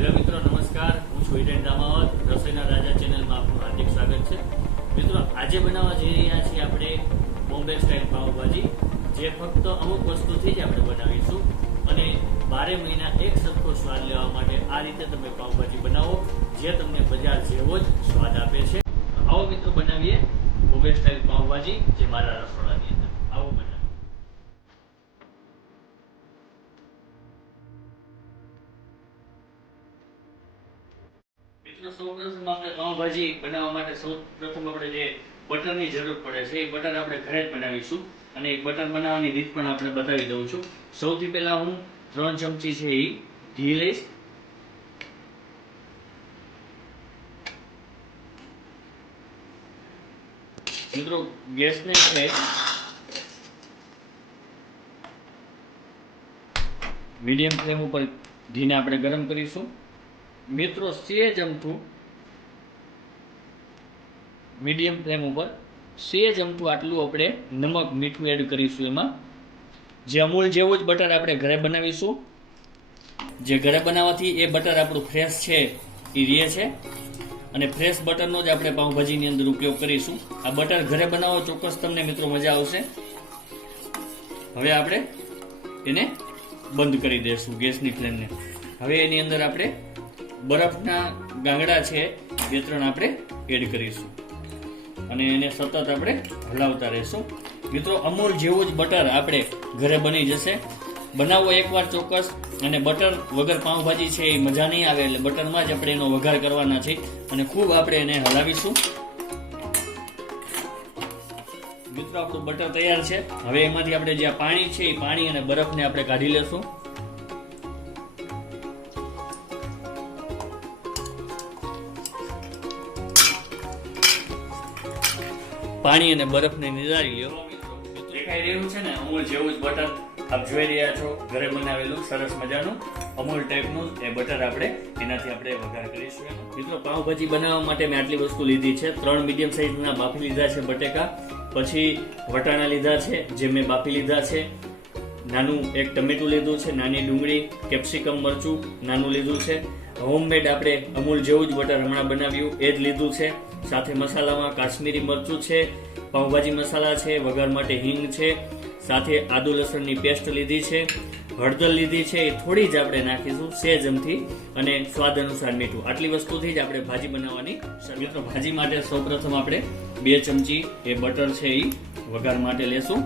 Hello મિત્રો, નમસ્કાર. હું છું હિરેન રામાવત. રસોઈના રાજા ચેનલમાં આપનું હાર્દિક સ્વાગત છે. મિત્રો, આજે બનાવવા જઈ રહ્યા છીએ આપણે બોમ્બે સ્ટાઇલ પાવભાજી, જે ફક્ત અમુક વસ્તુથી જ આપણે બનાવીશું અને 12 મહિના એક સરખો સ્વાદ લેવા માટે આ રીતે તમે પાવભાજી બનાવો, જે તમને બજાર જેવો જ સ્વાદ આપે છે. આવો મિત્રો, બનાવીએ બોમ્બે સ્ટાઇલ પાવભાજી, જે મારા રસોડાની અંદર. આવો બનાવીએ. સૌપ્રથમ આપણે પાવભાજી બનાવવા માટે સૌપ્રથમ આપણે જે બટરની જરૂર પડે છે, એ બટર આપણે ઘરે જ બનાવીશું અને એ બટર બનાવવાની રીત પણ આપણે બતાવી દઉં છું. સૌથી પહેલા હું 3 ચમચી છે એ ઘી લઈશ. મિત્રો, ગેસને છે મીડિયમ ફ્લેમ ઉપર ઘીને આપણે ગરમ કરીશું. મિત્રો, સેજ અમથું મીડિયમ ફ્લેમ ઉપર સેજ અમથું આટલું આપણે નમક મીઠું એડ કરીશું. એમાં જે અમૂલ જેવું જ બટર આપણે ઘરે બનાવીશું, જે ઘરે બનાવવાથી એ બટર આપણું ફ્રેશ છે એ રહે છે અને ફ્રેશ બટરનો જ આપણે પાઉંભાજીની અંદર ઉપયોગ કરીશું. આ બટર ઘરે બનાવો, ચોક્કસ તમને મિત્રો મજા આવશે. હવે આપણે એને બંધ કરી દઈશું ગેસની ફ્લેમને. હવે એની અંદર આપણે બરફના ગાંગડા છે 2-3 આપણે એડ કરીશું અને એને સતત આપણે હલાવતા રહીશું. મિત્રો, અમૂલ જેવું જ બટર આપણે ઘરે બની જશે. બનાવો એકવાર ચોક્કસ. અને બટર વગર પાઉંભાજી છે એ મજા નહીં આવે, એટલે બટરમાં જ આપણે એનો વઘાર કરવાના છે અને ખૂબ આપણે એને હલાવીશું. મિત્રો, આપણું બટર તૈયાર છે. હવે એમાંથી આપણે જે પાણી છે એ પાણી અને બરફને આપણે કાઢી લેશું. પાણી અને બરફને નિતારી લ્યો. દેખાઈ રહ્યું છે ને અમૂલ જેવું જ બટર આપ જોઈ રહ્યા છો, ઘરે બનાવેલું સરસ મજાનું અમૂલ ટાઈપનું એ બટર આપણે એનાથી આપણે વઘાર કરીશું. મિત્રો, પાઉંભાજી બનાવવા માટે મેં આટલી વસ્તુ લીધી છે. 3 મીડિયમ સાઈઝના બાફી લીધા છે બટેકા, પછી વટાણા લીધા છે જે મેં બાફી લીધા છે, નાનું એક ટમેટું લીધું છે, નાની ડુંગળી, કેપ્સિકમ મરચું નાનું લીધું છે, હોમમેડ આપણે અમૂલ જેવું જ બટર હમણાં બનાવ્યું એ જ લીધું છે. સાથે મસાલામાં કાશ્મીરી મરચું છે, પાઉંભાજી મસાલા છે, વઘાર માટે હિંગ છે, સાથે આદુ લસણની પેસ્ટ લીધી છે, હળદર લીધી છે, એ થોડી જ આપણે નાખીશું સેજ અમથી, અને સ્વાદ અનુસાર મીઠું. આટલી વસ્તુથી જ આપણે ભાજી બનાવવાની. મિત્રો, ભાજી માટે સૌપ્રથમ આપણે 2 ચમચી એ બટર છે એ વઘાર માટે લેશું.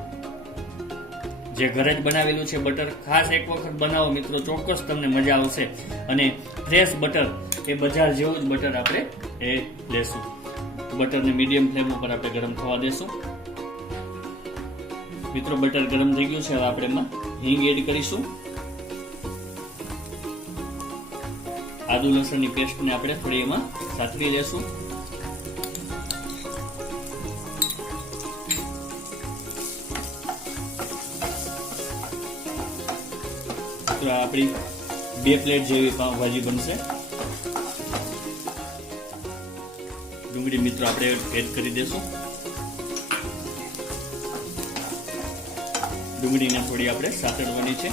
જે ઘરે જ બનાવેલું છે બટર, ખાસ એક વખત બનાવો મિત્રો, ચોક્કસ તમને મજા આવશે. અને ફ્રેશ બટર એ બજાર જેવું જ બટર આપણે એ લેશું. બટરને મીડિયમ ફ્લેમ ઉપર આપણે ગરમ થવા દેશું. મિત્રો, બટર ગરમ થઈ ગયું છે. હવે આપણે એમાં હિંગ એડ કરીશું. આદુ લસણની પેસ્ટને આપણે થોડી એમાં સાતરી લેશું. તો આપણી 2 પ્લેટ જેવી પાવભાજી બનશે. ડુંગળી મિત્રો આપણે એડ કરી દેશું. ડુંગળીને થોડી આપણે સાતળવાની છે.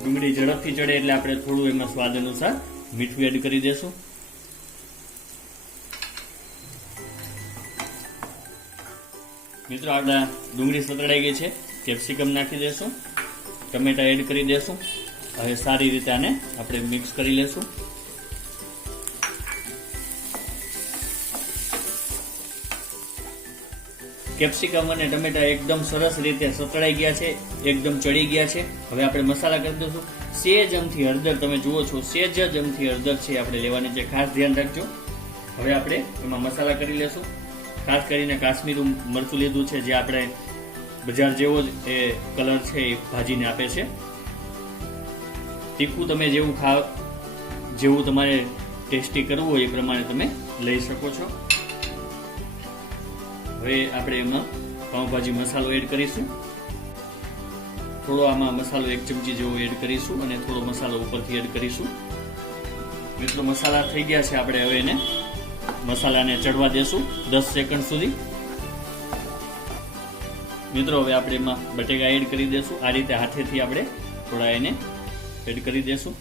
ડુંગળી ઝડપથી ચડે એટલે આપણે થોડું એમાં સ્વાદ અનુસાર મીઠું એડ કરી દેશું. મિત્રો, આપણા ડુંગળી સતળાઈ ગઈ છે. કેપ્સિકમ નાખી દેશું, ટમેટા એડ કરી દેશું. હવે સારી રીતે આને આપણે મિક્સ કરી લેશું. કેપ્સિકમ અને ટમેટા એકદમ સરસ રીતે સતળાઈ ગયા છે, એકદમ ચડી ગયા છે. હવે આપણે મસાલા કરી દઈશું. સેજ અમથી હળદર, તમે જુઓ છો સેજ જ અમથી હળદર છે આપણે લેવાની છે, ખાસ ધ્યાન રાખજો. હવે આપણે એમાં મસાલા કરી લેશું. ખાસ કરીને કાશ્મીરી મરચું લીધું છે, જે આપણે બજાર જેવો જ એ કલર છે એ ભાજીને આપે છે. તીખું તમે જેવું તમારે ટેસ્ટી કરવું હોય એ પ્રમાણે તમે લઈ શકો છો. હવે આપણે એમાં પાઉંભાજી મસાલો એડ કરીશું. થોડો આમાં મસાલો 1 ચમચી જેવો એડ કરીશું અને થોડો મસાલો ઉપરથી એડ કરીશું. મિત્રો, મસાલા થઈ ગયા છે. આપણે હવે એને મસાલાને ચડવા દેશું 10 સેકન્ડ સુધી. મિત્રો હવે આપણે એમાં બટેકા એડ કરી દેશું. આ રીતે હાથેથી આપણે થોડા એને એડ કરી દેશું.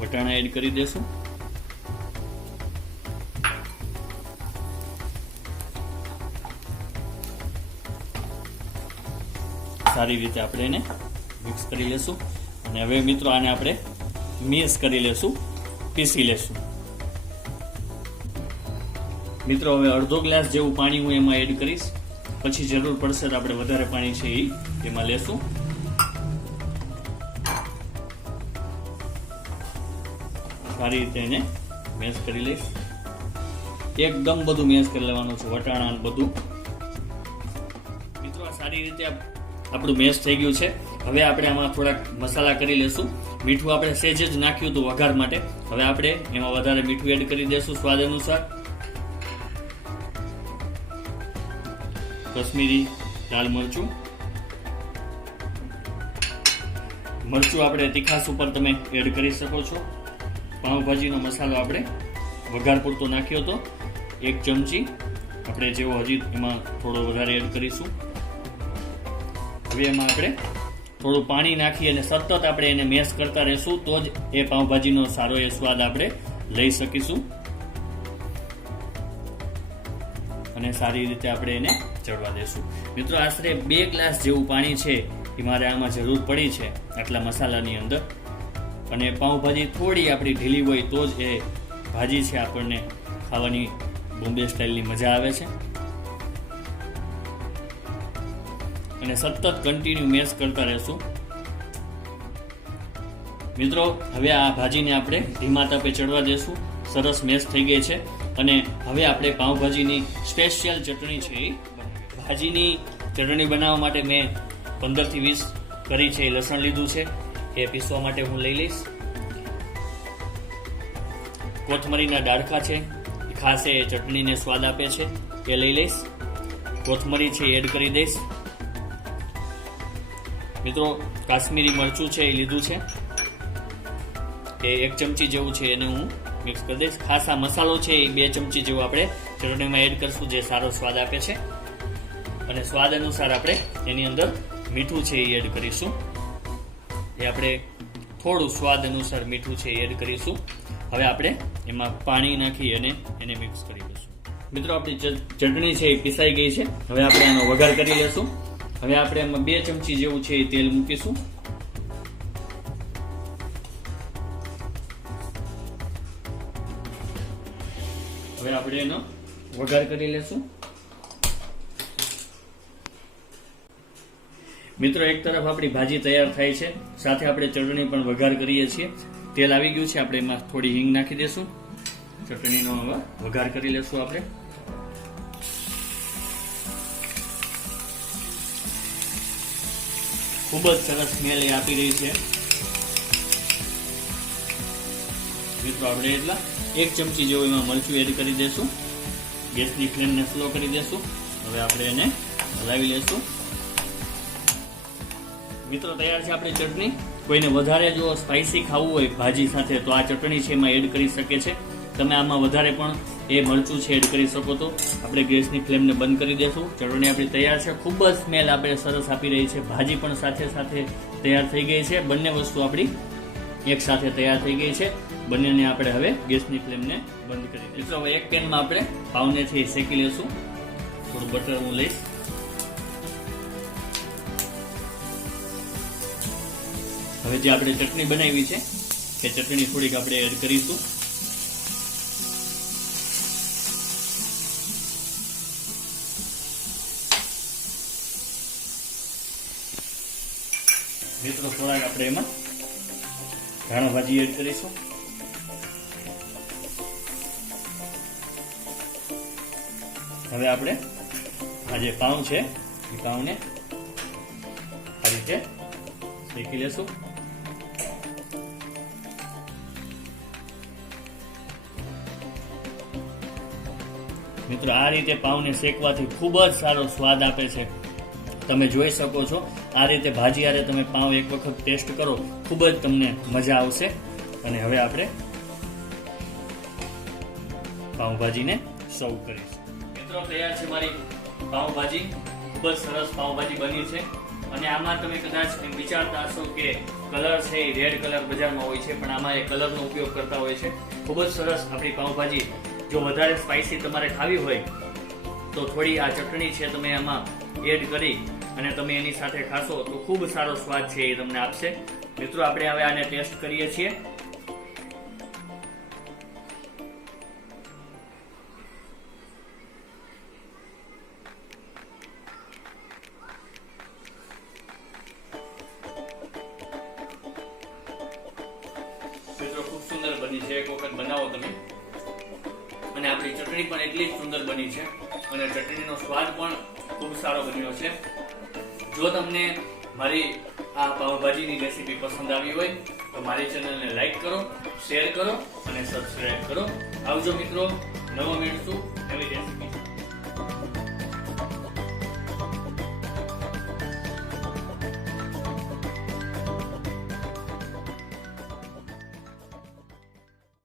વટાણા એડ કરી દેશું. સારી રીતે આપણે એને મિક્સ કરી લેશું. અને હવે મિત્રો આને આપણે મિક્સ કરી લેશું, પીસી લેશું. મિત્રો હવે અડધો ગ્લાસ જેવું પાણી હું એમાં એડ કરીશ. પછી જરૂર પડશે તો આપણે વધારે પાણી છે એ એમાં લેશું. સારી રીતે એને મેશ કરી લઈશ. એકદમ બધું મેશ કરી લેવાનું છે, વટાણા બધું. મિત્રો સારી રીતે આપણું મેશ થઈ ગયું છે. હવે આપણે આમાં થોડાક મસાલા કરી લેશું. મીઠું આપણે સહેજ જ નાખ્યું હતું વઘાર માટે. હવે આપણે એમાં વધારે મીઠું એડ કરી દેશું સ્વાદ અનુસાર. કશ્મીરી લાલ મરચું આપણે તીખાસ ઉપર તમે એડ કરી શકો છો. પાઉંભાજીનો મસાલો આપણે વઘાર પૂરતો નાખ્યો હતો 1 ચમચી. આપણે જેવો હજી એમાં થોડો વધારે એડ કરીશું. હવે એમાં આપણે થોડું પાણી નાખી અને સતત આપણે એને મેશ કરતા રહેશું, તો જ એ પાઉંભાજીનો સારો એ સ્વાદ આપણે લઈ શકીશું. અને સારી રીતે આપણે એને ચડવા દેશું. મિત્રો આશરે 2 ગ્લાસ જેવું પાણી છે એ મારે આમાં જરૂર પડી છે આટલા મસાલાની અંદર. અને પાઉંભાજી થોડી આપણી ઢીલી હોય તો જ એ ભાજી છે આપણને ખાવાની બોમ્બે સ્ટાઇલની મજા આવે છે. અને સતત કન્ટિન્યુ મેશ કરતા રહેશું. મિત્રો હવે આ ભાજીને આપણે ધીમા તાપે ચડવા દેશું. સરસ મેશ થઈ ગઈ છે. અને હવે આપણે પાઉંભાજીની સ્પેશિયલ ચટણી છે એ ભાજીની ચટણી બનાવવા માટે મેં 15 થી 20 કરી છે લસણ લીધું છે. એ પીસવા માટે હું લઈ લઈશ. કોથમરીના ડાળખા છે, ખાસ એ ચટણીને સ્વાદ આપે છે, એ લઈ લઈશ. કોથમરી છે એડ કરી દઈશ. મિત્રો કાશ્મીરી મરચું છે એ લીધું છે, એ 1 ચમચી જેવું છે એને હું મિક્સ કરી દઈશ. ખાસ આ મસાલો છે એ 2 ચમચી જેવો આપણે ચટણીમાં એડ કરશું, જે સારો સ્વાદ આપે છે. અને સ્વાદ અનુસાર આપણે એની અંદર મીઠું છે એ એડ કરીશું. એ આપણે થોડું સ્વાદ અનુસાર મીઠું છે એડ કરીશું. હવે આપણે એમાં પાણી નાખી અને એને મિક્સ કરી લઈશું. મિત્રો આપણી ચટણી છે એ પીસાઈ ગઈ છે. હવે આપણે એનો વઘાર કરી લઈશું. હવે આપણે એમાં 2 ચમચી જેવું છે એ તેલ મૂકીશું. હવે આપણે એનો વઘાર કરી લઈશું. મિત્રો એક તરફ આપણી ભાજી તૈયાર થાય છે, સાથે આપણે ચટણી પણ વઘાર કરીએ છીએ. તેલ આવી ગયું છે, આપણે એમાં થોડી હિંગ નાખી દઈશું. ચટણીનો વઘાર કરી લેશું આપણે. ખૂબ જ સરસ સ્મેલ એ આપી રહી છે. મિત્રો આપણે એટલા 1 ચમચી જેવું એમાં મરચું એડ કરી દઈશું. ગેસની ફ્લેમને સ્લો કરી દઈશું. હવે આપણે એને હલાવી લેશું. મિત્રો તૈયાર છે આપણી ચટણી. કોઈને વધારે જો સ્પાઇસી ખાવું હોય ભાજી સાથે તો આ ચટણી છે એમાં એડ કરી શકે છે. તમે આમાં વધારે પણ એ મરચું છે એડ કરી શકો. તો આપણે ગેસની ફ્લેમને બંધ કરી દઈશું. ચટણી આપણી તૈયાર છે. ખૂબ જ સ્મેલ આપણે સરસ આપી રહી છે. ભાજી પણ સાથે સાથે તૈયાર થઈ ગઈ છે. બંને વસ્તુ આપણી એક સાથે તૈયાર થઈ ગઈ છે. બંનેને આપણે હવે ગેસની ફ્લેમને બંધ કરી દઈશું. મિત્રો હવે એક પેનમાં આપણે પાઉને છે શેકી લેશું. થોડું બટર હું લઈશ. હવે જે આપણે ચટણી બનાવી છે એ ચટણી થોડીક આપણે એડ કરીશું. મિત્રો થોડાક આપણે એમાં ધાણા ભાજી એડ કરીશું. હવે આપણે આ જે પાઉં છે એ પાઉંને આ રીતે શેકી લેશું. મિત્રો આ રીતે પાઉંને શેકવાથી ખૂબ જ સારો સ્વાદ આપે છે. તમે જોઈ શકો છો આ રીતે ભાજી આરે તમે પાઉં એક વખત ટેસ્ટ કરો, ખૂબ જ તમને મજા આવશે. અને હવે આપણે પાઉંભાજીને સર્વ કરીશું. મિત્રો તૈયાર છે મારી પાઉંભાજી. ખૂબ જ સરસ પાઉંભાજી બની છે. અને આમાં તમે કદાચ વિચારતા હશો કે કલર છે એ રેડ કલર બજારમાં હોય છે, પણ આમાં એ કલરનો ઉપયોગ કરતા હોય છે. ખૂબ જ સરસ આપણી પાઉંભાજી. જો વધારે સ્પાઇસી તમારે ખાવી હોય તો થોડી આ ચટણી છે તમે આમાં એડ કરી અને તમે એની સાથે ખાશો તો ખૂબ સારો સ્વાદ છે એ તમને આપશે. મિત્રો આપણે હવે આને ટેસ્ટ કરીએ છીએ. મિત્રો ખૂબ સુંદર બની છે, એક વખત બનાવો તમે. અને આપણી ચટણી પણ એટલી જ સુંદર બની છે અને ચટણીનો સ્વાદ પણ ખૂબ સારો બન્યો છે. જો તમને મારી આ પાવભાજીની રેસીપી પસંદ આવી હોય તો મારી ચેનલને લાઈક કરો, શેર કરો અને સબસ્ક્રાઇબ કરો. આવજો મિત્રો, નવો મળીશું નવી રેસીપી.